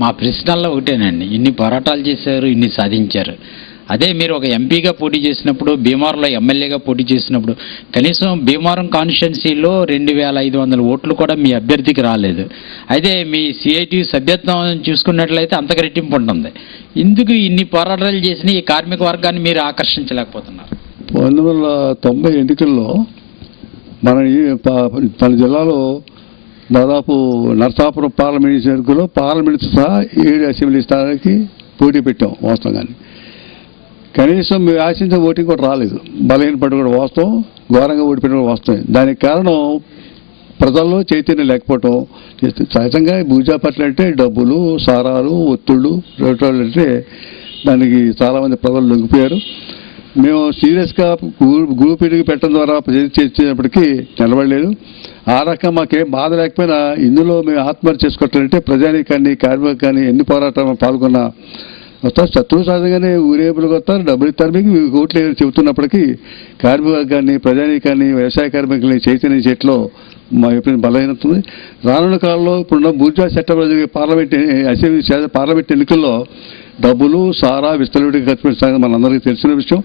మా ప్రశ్నల్లో ఒకటేనండి, ఇన్ని పోరాటాలు చేశారు, ఇన్ని సాధించారు. అదే మీరు ఒక ఎంపీగా పోటీ చేసినప్పుడు, భీమవరంలో ఎమ్మెల్యేగా పోటీ చేసినప్పుడు కనీసం భీమవరం కాన్స్టిట్యున్సీలో 2500 ఓట్లు కూడా మీ అభ్యర్థికి రాలేదు. అయితే మీ సిఐటి సభ్యత్వం చూసుకున్నట్లయితే అంతకు రెట్టింపు ఉంటుంది. ఎందుకు ఇన్ని పోరాటాలు చేసిన ఈ కార్మిక వర్గాన్ని మీరు ఆకర్షించలేకపోతున్నారు? 1990 ఎన్నికల్లో మన జిల్లాలో దాదాపు నరసాపురం పార్లమెంట్ ఎన్నికల్లో పార్లమెంట్ సహా 7 అసెంబ్లీ స్థానానికి పోటీ పెట్టాం వాస్తవంగానే. కనీసం మీరు ఆశించిన ఓటింగ్ కూడా రాలేదు. బలహీన పడి కూడా వాస్తవం, ఘోరంగా ఓడిపోయిన కూడా వాస్తవం. దానికి కారణం ప్రజల్లో చైతన్యం లేకపోవటం. సహజంగా భూజా పట్ల అంటే డబ్బులు, సారాలు, ఒత్తిళ్ళు అంటే దానికి చాలామంది ప్రజలు లొంగిపోయారు. మేము సీరియస్గా గ్రూప్ ఎడిగి పెట్టడం ద్వారా చేసేటప్పటికీ నిలబడలేదు. ఆ రకంగా మాకేం బాధ లేకపోయినా ఇందులో మేము ఆత్మహత్య చేసుకోవట్లంటే ప్రజానీకాన్ని, కార్మికాన్ని ఎన్ని పోరాటాలు పాల్గొన్నా వస్తారు. శత్రువు సహజంగానే ఊరేపులకు వస్తారు, డబ్బులు ఇస్తారు, మీకు ఓట్లు చెబుతున్నప్పటికీ కార్మిక వర్గాన్ని, ప్రజానీకాన్ని, వ్యవసాయ కార్మికుల్ని చైతన్యం చేయట్లో మా ఎప్పుడైనా బలహీనతుంది. రానున్న కాలంలో ఇప్పుడున్న బూర్జా చట్టం పార్లమెంట్ ఎన్నికల్లో డబ్బులు, సారా విస్తృతిగా ఖర్చు పెట్టాలని మనందరికీ తెలిసిన విషయం.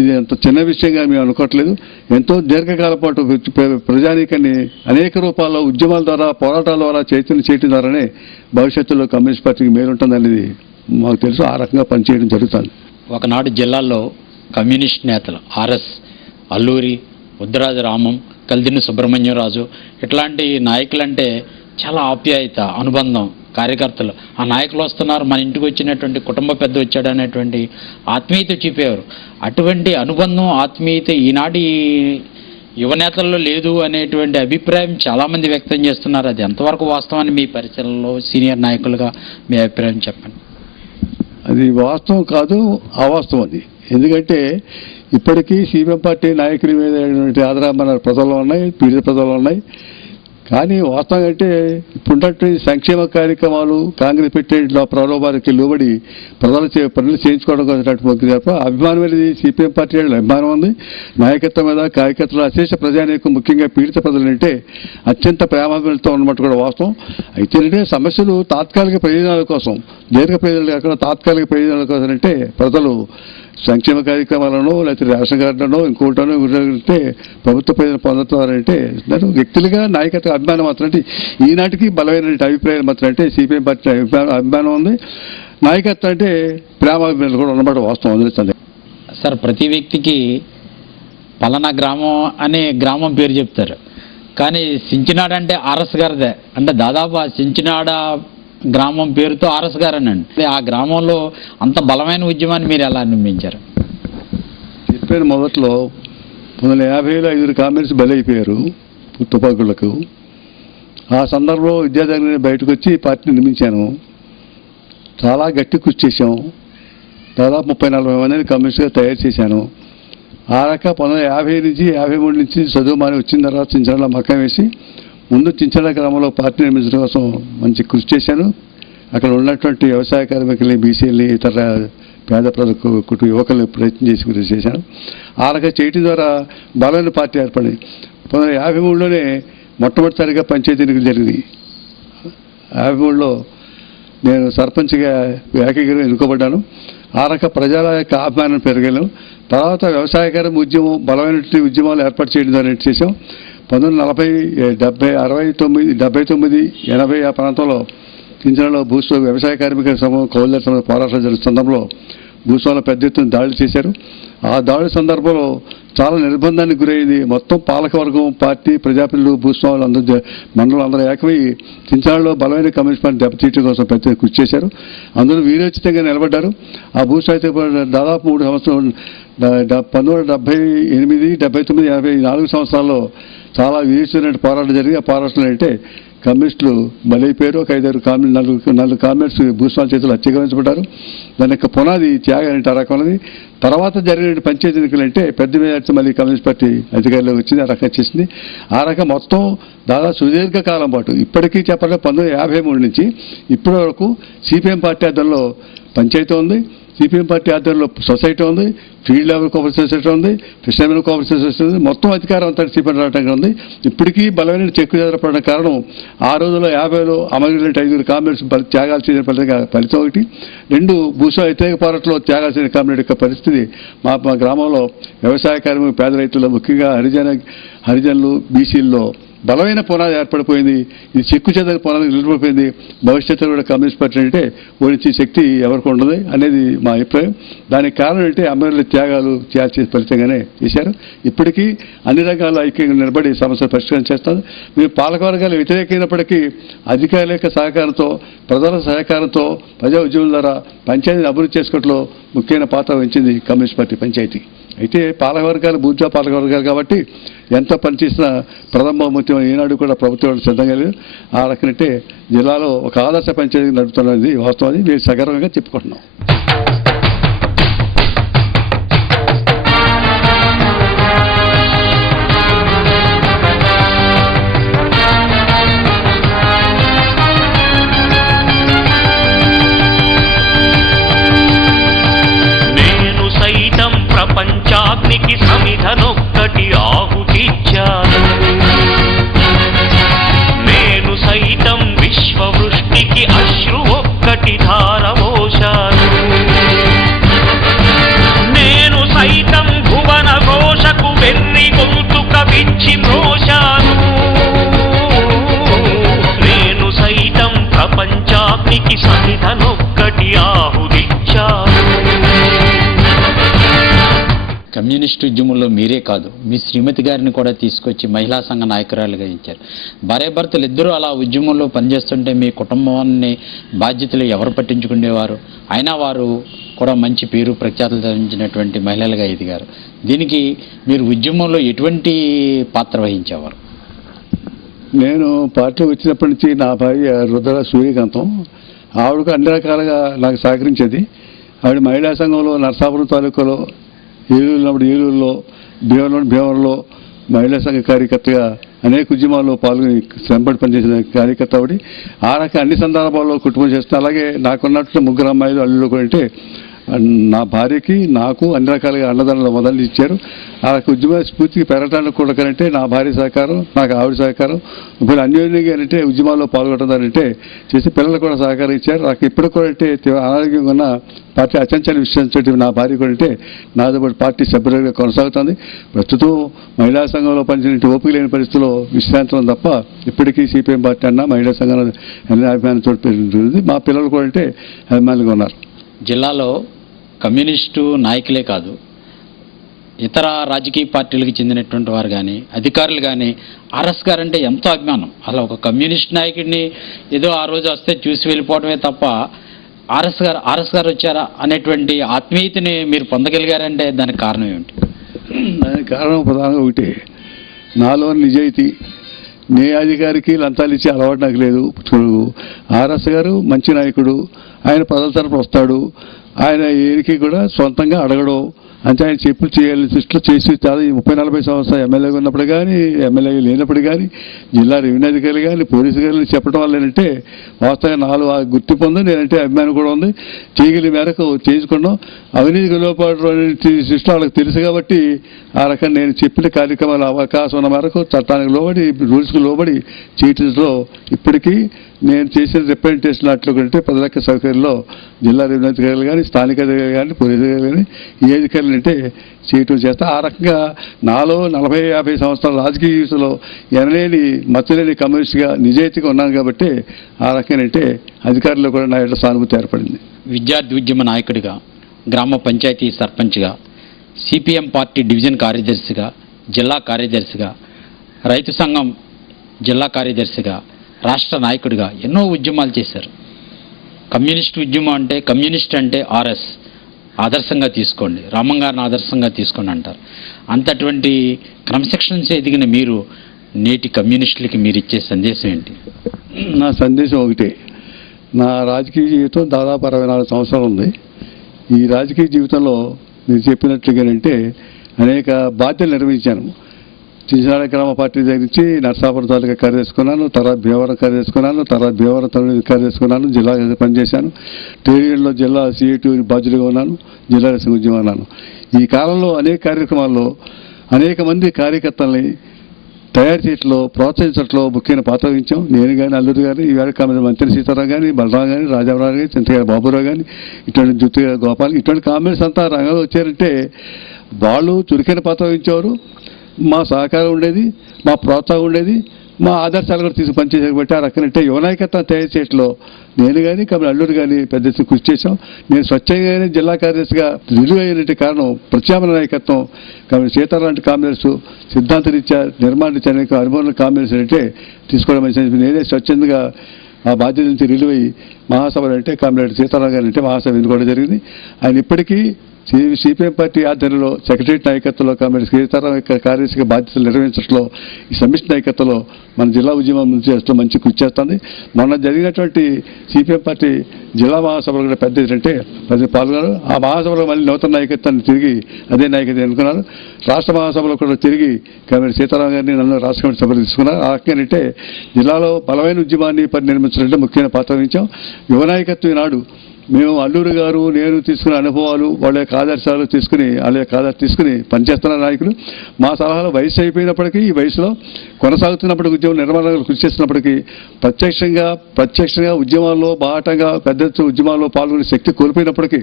ఇది అంత చిన్న విషయంగా మేము అనుకోవట్లేదు. ఎంతో దీర్ఘకాల పాటు ప్రజానీకాన్ని అనేక రూపాల్లో ఉద్యమాల ద్వారా, పోరాటాల ద్వారా చైతన్యం చేయడం ద్వారానే భవిష్యత్తులో కమ్యూనిస్ట్ పార్టీకి మేలుంటుందనేది మాకు తెలుసు. ఆ రకంగా పనిచేయడం జరుగుతుంది. ఒకనాడు జిల్లాల్లో కమ్యూనిస్ట్ నేతలు ఆర్ఎస్ అల్లూరి, ఉద్దరాజు రామం, కల్దిని సుబ్రహ్మణ్యరాజు ఇట్లాంటి నాయకులంటే చాలా ఆప్యాయత, అనుబంధం. కార్యకర్తలు ఆ నాయకులు వస్తున్నారు, మన ఇంటికి వచ్చినటువంటి కుటుంబ పెద్ద వచ్చాడు అనేటువంటి ఆత్మీయత చూపేవారు. అటువంటి అనుబంధం, ఆత్మీయత ఈనాటి యువనేతల్లో లేదు అనేటువంటి అభిప్రాయం చాలామంది వ్యక్తం చేస్తున్నారు. అది ఎంతవరకు వాస్తవాన్ని మీ పరిచయంలో సీనియర్ నాయకులుగా మీ అభిప్రాయం చెప్పండి. అది వాస్తవం కాదు, అవాస్తవం అది. ఎందుకంటే ఇప్పటికీ సిపిఎం పార్టీ నాయకుల మీద ఆదరణ ప్రజల్లో ఉన్నాయి, పీడిత ప్రజల్లో ఉన్నాయి. కానీ వాస్తవం అంటే ఇప్పుడున్నటువంటి సంక్షేమ కార్యక్రమాలు కాంగ్రెస్ పెట్టే ప్రలోభానికి లోబడి ప్రజలు పనులు చేయించుకోవడం కోసం అభిమానం అనేది సిపిఎం పార్టీ అభిమానం ఉంది. నాయకత్వం మీద, కార్యకర్తలు, అశేష ప్రజానీకం, ముఖ్యంగా పీడిత ప్రజలంటే అత్యంత ప్రేమాభిమానంతో ఉన్నమాట కూడా వాస్తవం. అయితే సమస్యలు తాత్కాలిక ప్రయోజనాల కోసం, దీర్ఘ ప్రయోజనాలు కాకుండా తాత్కాలిక ప్రయోజనాల కోసం అంటే ప్రజలు సంక్షేమ కార్యక్రమాలను, లేకపోతే రేషన్ కార్డులను, ఇంకోటనో అంటే ప్రభుత్వ ప్రయోజనం పొందుతారంటే వ్యక్తులుగా నాయకత్వ అభిమానం మాత్రం అంటే ఈనాటికి బలమైన అభిప్రాయాలు మాత్రం అంటే సిపిఎం పార్టీ అభిమానం ఉంది. నాయకత్వం అంటే ప్రేమాభిమానులు కూడా ఉన్నమాట వాస్తవం అందుతుంది. సార్, ప్రతి వ్యక్తికి పలానా గ్రామం అనే గ్రామం పేరు చెప్తారు, కానీ సించినాడ అంటే ఆర్ఎస్ గారిదే. అంటే దాదాపు ఆ సించినాడ గ్రామం పేరుతో ఆర్ఎస్ గారేనండి. ఆ గ్రామంలో అంత బలమైన ఉద్యమాన్ని మీరు ఎలా నిర్మించారు? చెప్పిన మొదట్లో 1950లో 5 కామ్రేడ్స్ బలైపోయారు తుపాకులకు. ఆ సందర్భంలో విద్యార్థి బయటకు వచ్చి పార్టీని నిర్మించాను. చాలా గట్టి కృషి చేశాం. దాదాపు 30-40 మందిని కమ్యూనిస్ట్గా తయారు చేశాను. ఆ రకంగా 1950 నుంచి 53 నుంచి చదువు మాని వచ్చిన తర్వాత చించడంలో మకం వేసి ముందు చించడ గ్రామంలో పార్టీ నిర్మించడం కోసం మంచి కృషి చేశాను. అక్కడ ఉన్నటువంటి వ్యవసాయ కార్మికుల్ని, బీసీలని, ఇతర పేద ప్రజలకు, యువకులను ప్రయత్నం చేసి కృషి చేశాను. ఆ రకంగా చేయడం ద్వారా బలమైన పార్టీ ఏర్పడింది. 1953లోనే మొట్టమొదటిసారిగా పంచాయతీ ఎన్నికలు జరిగింది. 53లో నేను సర్పంచ్గా ఏకగ్రీవం ఎన్నుకోబడ్డాను. ఆ రకంగా ప్రజల యొక్క అభిమానం పెరగలను. తర్వాత వ్యవసాయ కార్మిక ఉద్యమం, బలమైనటువంటి ఉద్యమాలు ఏర్పాటు చేయడం ద్వారా చేశాం. 1940, 70, 69, 79, 80 ఆ ప్రాంతంలో చించనలో వ్యవసాయ కార్మిక సమూహం, కౌలుదారు సమూహం పోరాటాలు జరుగుతున్న సందర్భంలో భూస్వాములు పెద్ద ఎత్తున దాడులు చేశారు. ఆ దాడి సందర్భంలో చాలా నిర్బంధానికి గురైంది. మొత్తం పాలకవర్గం, పార్టీ, ప్రజాప్రతినిధులు, భూస్వాములు మండలం అందరూ ఏకమై చించనాడులో బలమైన కమ్యూనిస్ట్ పార్టీ దెబ్బతీయడం కోసం పెద్ద కృషి చేశారు. అందరూ వీరోచితంగా నిలబడ్డారు. ఆ భూస్వామితో దాదాపు 3 సంవత్సరాలు 1978, 79, 84 సంవత్సరాల్లో చాలా వీరోచితమైన పోరాటం జరిగి ఆ పోరాటంలో అంటే కమ్యూనిస్టులు బలైపోయారు. ఒక 4 కామ్రేడ్స్ భూస్వాముల చేతులు హత్యగావించబడ్డారు. దాని యొక్క పునాది త్యాగం అంటే ఆ రకమైనది. తర్వాత జరిగిన పంచాయతీ ఎన్నికలు అంటే పెద్ద మీద మళ్ళీ కమ్యూనిస్ట్ పార్టీ అధికారంలోకి వచ్చింది. ఆ రకంగా చేసింది. ఆ రకం మొత్తం దాదాపు సుదీర్ఘకాలం పాటు ఇప్పటికీ చెప్పాలంటే 1953 నుంచి ఇప్పటి వరకు సిపిఎం పార్టీ ఆధ్వర్యంలో పంచాయతీ ఉంది. సిపిఎం పార్టీ ఆధ్వర్యంలో సొసైటీ ఉంది, ఫీల్డ్ లెవెల్ కోఆపరేటివ్ సొసైటీ ఉంది, ఫిషర్మెన్ కోఆపరేటివ్ సొసైటీ ఉంది, మొత్తం అధికారం అంతా సిపిఎం రావడానికి ఉంది. ఇప్పటికీ బలమైన చెక్కు చెదరపడడం కారణం ఆ రోజుల్లో 50లో అమలు 5 కామ్రేడ్స్ త్యాగాలు చేసిన ఫలితం ఒకటి. 2 భూస్వ వ్యతిరేక పోరాటంలో త్యాగాలు చేసిన కామ్రేడ్ యొక్క పరిస్థితి మా గ్రామంలో వ్యవసాయ కార్మికులు, పేద రైతులు, ముఖ్యంగా హరిజనులు, బీసీల్లో బలమైన పునాది ఏర్పడిపోయింది. ఇది చెక్కు చెదరి పునాది నిలబడిపోయింది. భవిష్యత్తులో కూడా కమ్యూనిస్ట్ పార్టీ అంటే ఓడించే శక్తి ఎవరికి ఉండదు అనేది మా అభిప్రాయం. దానికి కారణం అంటే అమరుల త్యాగాలు చేసే ఫలితంగానే చేశారు. ఇప్పటికీ అన్ని రంగాల్లో ఐక్యంగా నిలబడి సమస్యలు పరిష్కారం చేస్తారు. మేము పాలకవర్గాలు వ్యతిరేకమైనప్పటికీ అధికారుల యొక్క సహకారంతో, ప్రజల సహకారంతో, ప్రజా ఉద్యమం ద్వారా పంచాయతీని అభివృద్ధి చేసుకోవడంలో ముఖ్యమైన పాత్ర వహించింది కమ్యూనిస్ట్ పార్టీ పంచాయతీ. అయితే పాలకవర్గాలు బూర్జా పాలకవర్గాలు కాబట్టి ఎంత పనిచేసినా ప్రథమ బహుమతి ఈనాడు కూడా ప్రభుత్వం సిద్ధంగా లేదు. ఆ రకంటే జిల్లాలో ఒక ఆదర్శ పంచాయతీ నడుపుతున్నది వాస్తవం. అది మేము సగర్వంగా చెప్పుకుంటున్నాం. ప్రపంచాగ్నికి సమిధనొక్కటి ఆహుతిచ్చాను. నేను సైతం విశ్వవృష్టికి అశ్రు ఒక్కటి ధారవోశాను. నేను సైతం భువన ఘోషకు వెర్రి గొంతుక విచ్చి మ్రోశాను. నేను సైతం ప్రపంచాగ్నికి సమిధనొక్కటి ఆహుతిచ్చాను. కమ్యూనిస్ట్ ఉద్యమంలో మీరే కాదు, మీ శ్రీమతి గారిని కూడా తీసుకొచ్చి మహిళా సంఘ నాయకురాలుగా ఇచ్చారు. భార్యాభర్తలు ఇద్దరూ అలా ఉద్యమంలో పనిచేస్తుంటే మీ కుటుంబాన్ని బాధ్యతలు ఎవరు పట్టించుకునేవారు? అయినా వారు కూడా మంచి పేరు ప్రఖ్యాతులు సాధించినటువంటి మహిళలుగా ఎదిగారు. దీనికి మీరు ఉద్యమంలో ఎటువంటి పాత్ర వహించేవారు? నేను పార్టీలో వచ్చినప్పటి నుంచి నా భార్య రుద్ర సూర్యకాంతం, ఆవిడకు అన్ని రకాలుగా నాకు సహకరించేది. ఆవిడ మహిళా సంఘంలో నరసాపురం తాలూకాలో, ఏలూరులో, భీమవరంలో మహిళా సంఘ కార్యకర్తగా అనేక ఉద్యమాల్లో పాల్గొని శ్రమపడి పనిచేసిన కార్యకర్త ఆవిడ. ఆ రకంగా అన్ని సందర్భాల్లో కుటుంబం చేస్తున్నా. అలాగే నాకున్నట్టు 3 అమ్మాయిలు, అల్లుళ్ళు కూడా అంటే నా భార్యకి నాకు అన్ని రకాలుగా అండదండలు మొదలు ఇచ్చారు. ఆ ఉద్యమ స్ఫూర్తికి పెరగడానికి కూడా అంటే నా భార్య సహకారం, నాకు ఆవిడ సహకారం, ఇప్పుడు అన్యోన్యంగా అంటే ఉద్యమాల్లో పాల్గొంటుందంటే చేసి పిల్లలు కూడా సహకారం ఇచ్చారు. నాకు ఇప్పుడు కూడా అంటే అనారోగ్యంగా ఉన్న పార్టీ అచంచల విషయం నా భార్య కూడా అంటే నాతో పాటు పార్టీ సభ్యులుగా కొనసాగుతుంది. ప్రస్తుతం మహిళా సంఘంలో పనిచేసిన ఓపిక లేని పరిస్థితుల్లో విశ్రాంతం తప్ప ఇప్పటికీ సిపిఎం పార్టీ అన్న మహిళా సంఘంలో అన్ని అభిమానంతో పెరుగుతుంది. మా పిల్లలు కూడా అంటే అభిమానులుగా ఉన్నారు. జిల్లాలో కమ్యూనిస్టు నాయకులే కాదు, ఇతర రాజకీయ పార్టీలకు చెందినటువంటి వారు కానీ, అధికారులు కానీ ఆర్ఎస్ గారు అంటే ఎంతో అభిమానం. అలా ఒక కమ్యూనిస్ట్ నాయకుడిని ఏదో ఆ రోజు వస్తే చూసి వెళ్ళిపోవడమే తప్ప ఆర్ఎస్ గారు వచ్చారా అనేటువంటి ఆత్మీయతని మీరు పొందగలిగారంటే దానికి కారణం ఏమిటి? దానికి కారణం ప్రధానంగా ఒకటి, నాలో నిజాయితీ. నే అధికారికి లంచాలు ఇచ్చే అలవాటు నాకు లేదు. ఆర్ఎస్ గారు మంచి నాయకుడు, ఆయన ప్రజల తరఫున వస్తాడు, ఆయన ఏరికి కూడా సొంతంగా అడగడం అంటే ఆయన చెప్పులు చేయాలని దృష్టిలో చేసి చాలా 30-40 సంవత్సరాలు ఎమ్మెల్యేగా ఉన్నప్పుడు కానీ, ఎమ్మెల్యే లేనప్పుడు కానీ, జిల్లా రెవెన్యూ అధికారులు కానీ, పోలీసు గారిని చెప్పడం వల్ల ఏంటంటే వాస్తవంగా నాలుగు గుర్తింపు ఉంది. నేనంటే అభిమానం కూడా ఉంది. చేయగలి మేరకు చేసుకున్నాం. అవినీతికి లోపాటు దృష్టిలో వాళ్ళకి తెలుసు కాబట్టి ఆ రకంగా నేను చెప్పిన కార్యక్రమాల అవకాశం ఉన్న మేరకు చట్టానికి లోబడి, రూల్స్కి లోబడి చేయటంలో ఇప్పటికీ నేను చేసిన రిప్రజెంటేషన్ అట్లు కంటే ప్రజల సౌకర్యంలో జిల్లా రెవెన్యూ అధికారులు కానీ, స్థానిక అధికారులు కానీ, పోలీసు అధికారులు కానీ, ఏ అధికారులు అంటే చేయటం చేస్తా. ఆ రకంగా నాలో 40-50 సంవత్సరాల రాజకీయ జీవితంలో ఎనలేని మచ్చలేని కమ్యూనిస్ట్గా నిజాయితీగా ఉన్నాను కాబట్టి ఆ రకంగా అంటే అధికారులు కూడా నా యొక్క సానుభూతి ఏర్పడింది. విద్యార్థి ఉద్యమ నాయకుడిగా, గ్రామ పంచాయతీ సర్పంచ్గా, సిపిఎం పార్టీ డివిజన్ కార్యదర్శిగా, జిల్లా కార్యదర్శిగా, రైతు సంఘం జిల్లా కార్యదర్శిగా, రాష్ట్ర నాయకుడిగా ఎన్నో ఉద్యమాలు చేశారు. కమ్యూనిస్ట్ అంటే ఆర్ఎస్ ఆదర్శంగా తీసుకోండి, రామన్ గారిని ఆదర్శంగా తీసుకోండి అంటారు. అంతటువంటి క్రమశిక్షణ ఎదిగిన మీరు నేటి కమ్యూనిస్టులకి మీరు ఇచ్చే సందేశం ఏంటి? నా సందేశం ఒకటే. నా రాజకీయ జీవితం దాదాపు 64 సంవత్సరాలు ఉంది. ఈ రాజకీయ జీవితంలో మీరు చెప్పినట్లుగానంటే అనేక బాధ్యతలు నిర్వహించాను. చిన్నాడ గ్రామ పార్టీ దగ్గర నుంచి నర్సాపురం తాలూకా కార్యదర్శుకున్నాను, తర్వాత భీమవరం కార్యదర్శుకున్నాను, తర్వాత భీమవరం తమిళ కార్యదర్శుకున్నాను, జిల్లా పనిచేశాను. టీడీఎల్లో జిల్లా సిఐటి బాధ్యులుగా ఉన్నాను, జిల్లా ఉద్యమం ఉన్నాను. ఈ కాలంలో అనేక కార్యక్రమాల్లో అనేక మంది కార్యకర్తల్ని తయారు చేయడంలో, ప్రోత్సహించడంలో ముఖ్యమైన పాత్ర వహించాం. నేను కానీ, అల్లూరి గాని, ఈవేళ మంత్రి సీతారాం కానీ, బలరాం కానీ, రాజారావు కానీ, చింతగారి బాబురావు కానీ, ఇటువంటి జుత్తి గోపాల్, ఇటువంటి కామెంట్స్ అంతా రంగంలో వచ్చారంటే వాళ్ళు చురుకైన పాత్ర వహించేవారు. మా సహకారం ఉండేది, మా ప్రోత్సాహం ఉండేది, మా ఆదర్శాలు కూడా తీసుకు పనిచేసారు. బట్టి ఆ రకనంటే యువనాయకత్వం తయారు చేయడంలో నేను కానీ, కాబట్టి అల్లూరు కానీ పెద్ద కృషి చేశాం. నేను స్వచ్ఛంగానే జిల్లా కార్యదర్శిగా రిలువైనటువంటి కారణం ప్రత్యామ్నాయ నాయకత్వం. కాబట్టి సీతారాం లాంటి కాంగ్రెస్ సిద్ధాంత రీత్యా, నిర్మాణ రీత్యా అనేక అనుభవం కాంగ్రెస్ అంటే తీసుకోవడం మంచిది. నేనే స్వచ్ఛందంగా ఆ బాధ్యత నుంచి రిలువై మహాసభలు అంటే కామ్రేడ్ సీతారాం గారు అంటే మహాసభ ఎన్నుకోవడం జరిగింది. ఆయన ఇప్పటికీ సిపిఎం పార్టీ ఆధ్వర్యంలో సెక్రటరీ నాయకత్వంలో కామ్రేడ్ సీతారాం యొక్క కార్యదర్శిగా బాధ్యతలు నిర్వహించడంలో, ఈ సమిష్టి నాయకత్వంలో మన జిల్లా ఉద్యమం నుంచి మంచి కృషి చేస్తుంది. మొన్న జరిగినటువంటి సిపిఎం పార్టీ జిల్లా మహాసభలు కూడా పెద్ద ఏంటంటే ప్రజలు పాల్గొన్నారు. ఆ మహాసభలో మళ్ళీ నూతన నాయకత్వాన్ని తిరిగి అదే నాయకత్వం ఎన్నుకున్నారు. రాష్ట్ర మహాసభలో కూడా తిరిగి కామ్రేడ్ సీతారాం గారిని నన్ను రాష్ట్ర కమిటీ సభ్యులు తీసుకున్నారు. ఆ రకంగా అంటే జిల్లాలో బలమైన ఉద్యమాన్ని నిర్మించాలంటే ముఖ్యమైన పాత్ర వహించాం. యువ నాయకత్వం ఈనాడు మేము అల్లూరు గారు, నేను తీసుకున్న అనుభవాలు, వాళ్ళ యొక్క ఆదర్శాలు తీసుకుని, వాళ్ళ యొక్క ఆదర్శం తీసుకుని పనిచేస్తున్న నాయకులు. మా సలహాలు వయసు అయిపోయినప్పటికీ, ఈ వయసులో కొనసాగుతున్నప్పటికీ, ఉద్యమం నిర్మాణాలు కృషి చేస్తున్నప్పటికీ ప్రత్యక్షంగా ఉద్యమాల్లో బాటంగా పెద్ద ఎత్తున ఉద్యమాల్లో పాల్గొనే శక్తి కోల్పోయినప్పటికీ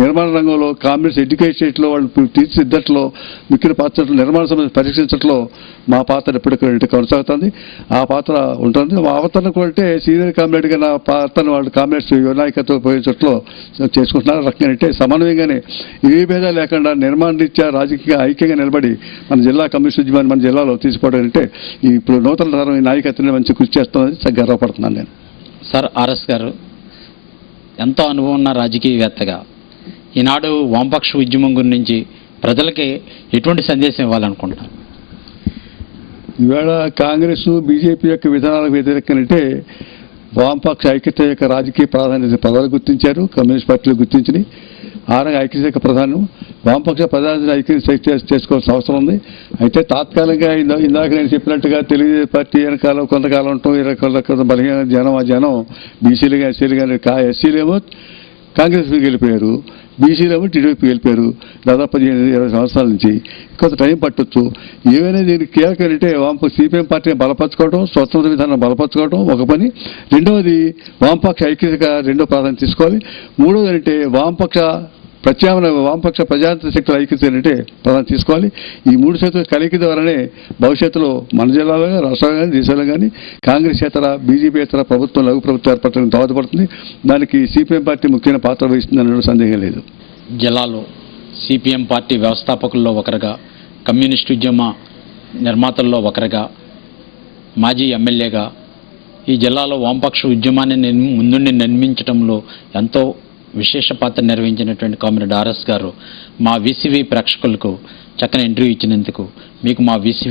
నిర్మాణ రంగంలో కాంగ్రెస్ ఎడ్యుకేషన్లో వాళ్ళు తీర్చిదిద్దట్లో, ముఖ్య పాత్రలు నిర్మాణ సమస్య పరీక్షించడంలో మా పాత్ర ఎప్పటికీ కొనసాగుతుంది. ఆ పాత్ర ఉంటుంది. మా అవతరణ కూడా సీనియర్ కామ్రేడ్గా నా పాత్రను వాళ్ళు కామ్రేడ్స్ నాయకత్వం ఉపయోగించడంలో చేసుకుంటున్నారు. రకంగా అంటే సమన్వయంగానే ఏ భేదాలు లేకుండా నిర్మాణ రీత్యా రాజకీయ ఐక్యంగా నిలబడి మన జిల్లా కమ్యూనిస్ట్ ఉద్యమాన్ని మన జిల్లాలో తీసుకోవడం అంటే ఇప్పుడు నూతన తరం ఈ నాయకత్వాన్ని మంచి కృషి చేస్తున్నది గర్వపడుతున్నాను నేను. సార్ ఆర్ఎస్ గారు ఎంతో అనుభవం ఉన్న రాజకీయవేత్తగా ఈనాడు వామపక్ష ఉద్యమం గురించి ప్రజలకి ఎటువంటి సందేశం ఇవ్వాలనుకుంటున్నారు? ఈవేళ కాంగ్రెస్ బీజేపీ యొక్క విధానాలకు వ్యతిరేకంగా వామపక్ష ఐక్యత యొక్క రాజకీయ ప్రాధాన్యత ప్రజలు గుర్తించారు, కమ్యూనిస్ట్ పార్టీలు గుర్తించినాయి. ఆ రంగ ఐక్యత యొక్క ప్రధానం వామపక్ష ప్రధాన ఐక్యత చేసుకోవాల్సిన అవసరం ఉంది. అయితే తాత్కాలికంగా ఇందాక నేను చెప్పినట్టుగా తెలుగుదేశం పార్టీ వెనకాల కొంతకాలం ఉంటాం, 20 బలహీన జనం, ఆ జనం బీసీలు కానీ, ఎస్సీలు కానీ, ఎస్సీలేమో కాంగ్రెస్కి వెళ్ళిపోయారు, బీసీలేమో టీడీపీకి వెళ్ళిపోయారు. దాదాపు 15-20 సంవత్సరాల నుంచి కొంత టైం పట్టొచ్చు. ఏమైనా దీనికి కీలకం అంటే సిపిఎం పార్టీని బలపరచుకోవడం, స్వతంత్ర విధానం బలపరచుకోవడం ఒక పని. రెండవది వామపక్ష ఐక్యతగా రెండో ప్రాధాన్యత తీసుకోవాలి. మూడవది అంటే వామపక్ష ప్రజాతంత్ర శక్తుల ఐక్యత అంటే ప్రధానం తీసుకోవాలి. ఈ మూడు శక్తుల కలికి ద్వారానే భవిష్యత్తులో మన జిల్లాలో కానీ, రాష్ట్రాలు కానీ, దేశాల్లో కానీ కాంగ్రెస్ బీజేపీ ప్రభుత్వం, లఘు ప్రభుత్వం ఏర్పడటానికి దోహదపడుతుంది. దానికి సిపిఎం పార్టీ ముఖ్యమైన పాత్ర వహిస్తుంది అన్న సందేహం లేదు. జిల్లాలో సిపిఎం పార్టీ వ్యవస్థాపకుల్లో ఒకరుగా, కమ్యూనిస్టు ఉద్యమ నిర్మాతల్లో ఒకరుగా, మాజీ ఎమ్మెల్యేగా ఈ జిల్లాలో వామపక్ష ఉద్యమాన్ని ముందుండి నిర్మించడంలో ఎంతో విశేష పాత్ర నిర్వహించినటువంటి కామ్రేడ్ ఆర్ఎస్ గారు మా విసివి ప్రేక్షకులకు చక్కని ఇంటర్వ్యూ ఇచ్చినందుకు మీకు మా విసివి